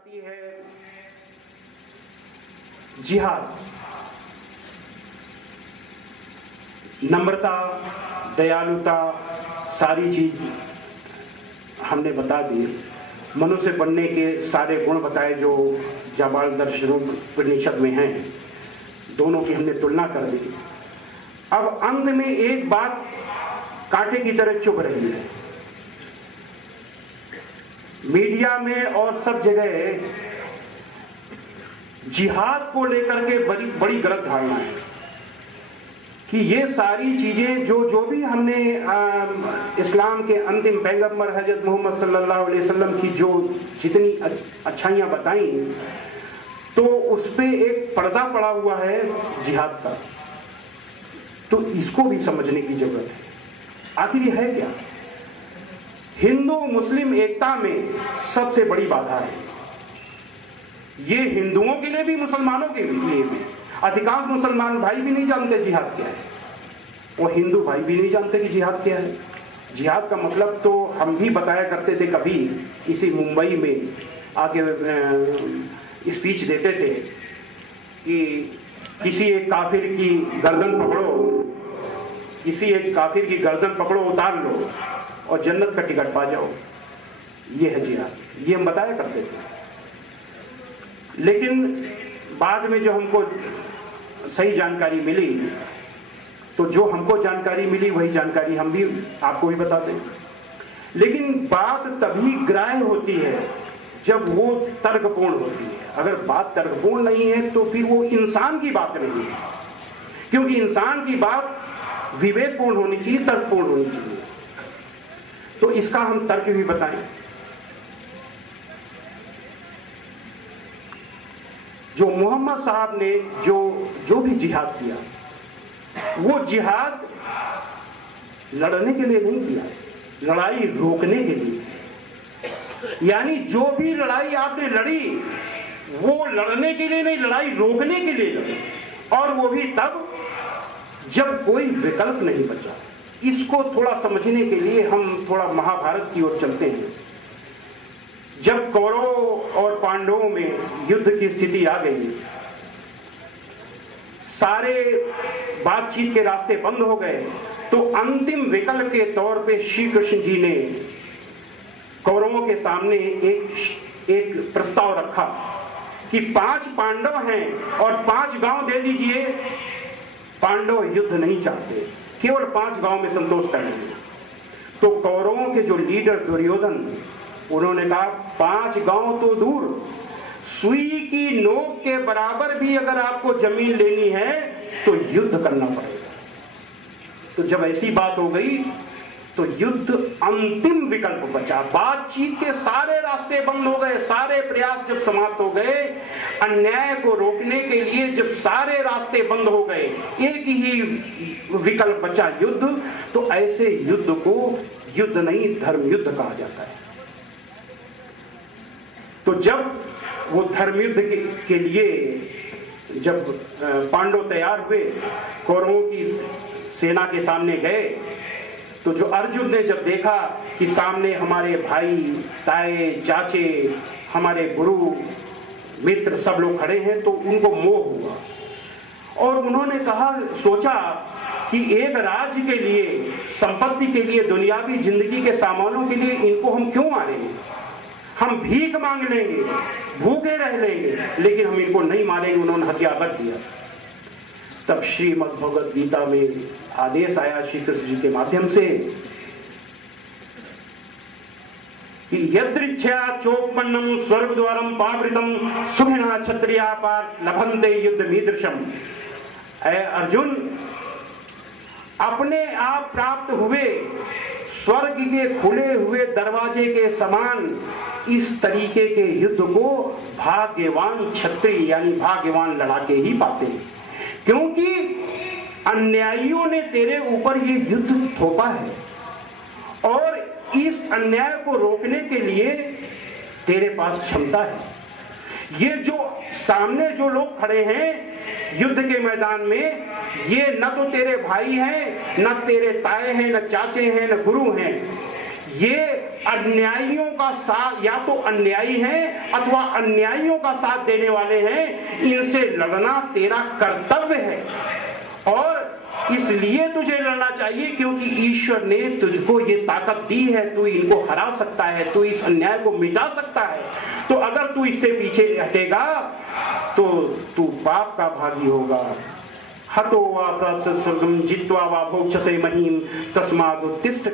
आती है जिहाद। नम्रता, दयालुता, सारी चीज हमने बता दी। मनुष्य बनने के सारे गुण बताए जो जाबाल दर्शनों उपनिषद में हैं, दोनों की हमने तुलना कर दी। अब अंत में एक बात कांटे की तरह चुभ रही है। मीडिया में और सब जगह जिहाद को लेकर के बड़ी गलत धारणा है कि ये सारी चीजें जो भी हमने इस्लाम के अंतिम पैगंबर हजरत मोहम्मद सल्लल्लाहु अलैहि वसल्लम की जो जितनी अच्छाइयां बताई, तो उस पे एक पर्दा पड़ा हुआ है जिहाद का। तो इसको भी समझने की जरूरत है। आखिर ये है क्या? हिंदू मुस्लिम एकता में सबसे बड़ी बाधा है। ये हिंदुओं के लिए भी, मुसलमानों के लिए भी। अधिकांश मुसलमान भाई भी नहीं जानते जिहाद क्या है, और हिंदू भाई भी नहीं जानते कि जिहाद क्या है। जिहाद का मतलब तो हम भी बताया करते थे, कभी इसी मुंबई में आके स्पीच देते थे कि किसी एक काफिर की गर्दन पकड़ो, किसी एक काफिर की गर्दन पकड़ो, उतार लो और जन्नत का टिकट पा जाओ। ये है जिहाद। ये हम बताया करते थे। लेकिन बाद में जो हमको सही जानकारी मिली, तो जो हमको जानकारी मिली वही जानकारी हम भी आपको भी बताते हैं। लेकिन बात तभी ग्राह्य होती है जब वो तर्कपूर्ण होती है। अगर बात तर्कपूर्ण नहीं है तो फिर वो इंसान की बात नहीं है, क्योंकि इंसान की बात विवेकपूर्ण होनी चाहिए, तर्कपूर्ण होनी चाहिए। तो इसका हम तर्क भी बताएं। जो मोहम्मद साहब ने जो भी जिहाद किया, वो जिहाद लड़ने के लिए नहीं किया, लड़ाई रोकने के लिए। यानी जो भी लड़ाई आपने लड़ी, वो लड़ने के लिए नहीं, लड़ाई रोकने के लिए लड़ी। और वो भी तब जब कोई विकल्प नहीं बचा। इसको थोड़ा समझने के लिए हम थोड़ा महाभारत की ओर चलते हैं। जब कौरवों और पांडवों में युद्ध की स्थिति आ गई, सारे बातचीत के रास्ते बंद हो गए, तो अंतिम विकल्प के तौर पे श्री कृष्ण जी ने कौरवों के सामने एक प्रस्ताव रखा कि 5 पांडव हैं और 5 गांव दे दीजिए। पांडव युद्ध नहीं चाहते, केवल 5 गांव में संतोष करेंगे। तो कौरवों के जो लीडर दुर्योधन, उन्होंने कहा 5 गांव तो दूर, सुई की नोक के बराबर भी अगर आपको जमीन लेनी है तो युद्ध करना पड़ेगा। तो जब ऐसी बात हो गई तो युद्ध अंतिम विकल्प बचा। बातचीत के सारे रास्ते बंद हो गए, सारे प्रयास जब समाप्त हो गए, अन्याय को रोकने के लिए जब सारे रास्ते बंद हो गए, एक ही विकल्प बचा, युद्ध। तो ऐसे युद्ध को युद्ध नहीं, धर्म युद्ध कहा जाता है। तो जब वो धर्म युद्ध के लिए जब पांडव तैयार हुए, कौरवों की सेना के सामने गए, तो जो अर्जुन ने जब देखा कि सामने हमारे भाई, ताए, चाचे, हमारे गुरु, मित्र सब लोग खड़े हैं, तो उनको मोह हुआ। और उन्होंने कहा, सोचा कि एक राज्य के लिए, संपत्ति के लिए, दुनियावी जिंदगी के सामानों के लिए इनको हम क्यों मारेंगे? हम भीख मांग लेंगे, भूखे रह लेंगे, लेकिन हम इनको नहीं मारेंगे। उन्होंने हथियार रख दिया। तब श्रीमद् भगवद गीता में आदेश आया श्री कृष्ण जी के माध्यम से कि यदृच्छया चोपन्नम स्वर्ग द्वारम पावृतम सुखिना क्षत्रिया पार लभन्ते युद्ध मीदृशम। अर्जुन, अपने आप प्राप्त हुए स्वर्ग के खुले हुए दरवाजे के समान इस तरीके के युद्ध को भाग्यवान क्षत्रिय यानी भाग्यवान लड़ाके ही पाते हैं, क्योंकि अन्यायियों ने तेरे ऊपर ये युद्ध थोपा है और इस अन्याय को रोकने के लिए तेरे पास क्षमता है। ये जो सामने जो लोग खड़े हैं युद्ध के मैदान में, ये न तो तेरे भाई हैं, न तेरे ताए हैं, न चाचे हैं, न गुरु हैं। ये अन्यायियों का साथ, या तो अन्यायी हैं अथवा अन्यायियों का साथ देने वाले हैं, इनसे लड़ना तेरा कर्तव्य है। और इसलिए तुझे लड़ना चाहिए क्योंकि ईश्वर ने तुझको ये ताकत दी है, तू इनको हरा सकता है, तू इस अन्याय को मिटा सकता है। तो अगर तू इससे पीछे हटेगा तो तू पाप का भागी होगा। हतो वा प्रसस्वर्गम जित्वा वा भोक्षसे महीम तस्मात् उत्तिष्ठ।